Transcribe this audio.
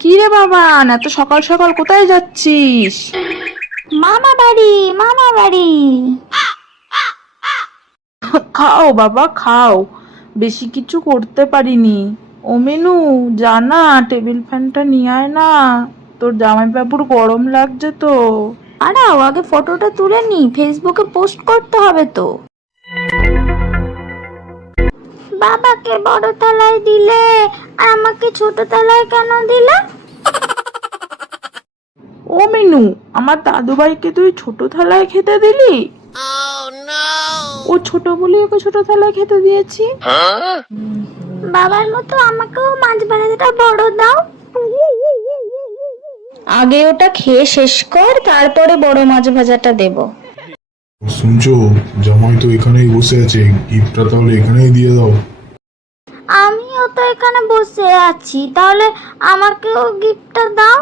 কি রে বাবা, এত সকাল সকাল কোথায় যাচ্ছিস? মামা বাড়ি, মামা বাড়ি। খাও বাবা খাও, বেশি কিছু করতে পারিনি। ও মেনু, জানা টেবিল ফ্যানটা নিয়ে আয় না, তোর জামাইবাবুর গরম লাগছে তো। দাঁড়াও, আগে ফটোটা তুলে নি, ফেসবুকে পোস্ট করতে হবে তো। বাবাকে বড় থালায় দিলে আর আমাকে ছোট থালায় কেন দিলে? ও মেনু, আমার দাদু ভাইকে তুই ছোট থালায় খেতে দিলি? ও ছোট বলে ওকে ছোট থালায় খেতে দিয়েছি। বাবার মতো আমাকেও মাছ ভাজাটা বড় দাও। আগে ওটা খেয়ে শেষ কর, তারপরে বড় মাছ ভাজাটা দেব। শুনছো, জামাই তো এখানেই বসে আছে, গিফটটা তাহলে এখানেই দিয়ে দাও। আমিও তো এখানে বসে আছি, তাহলে আমাকেও গিফটটা দাও।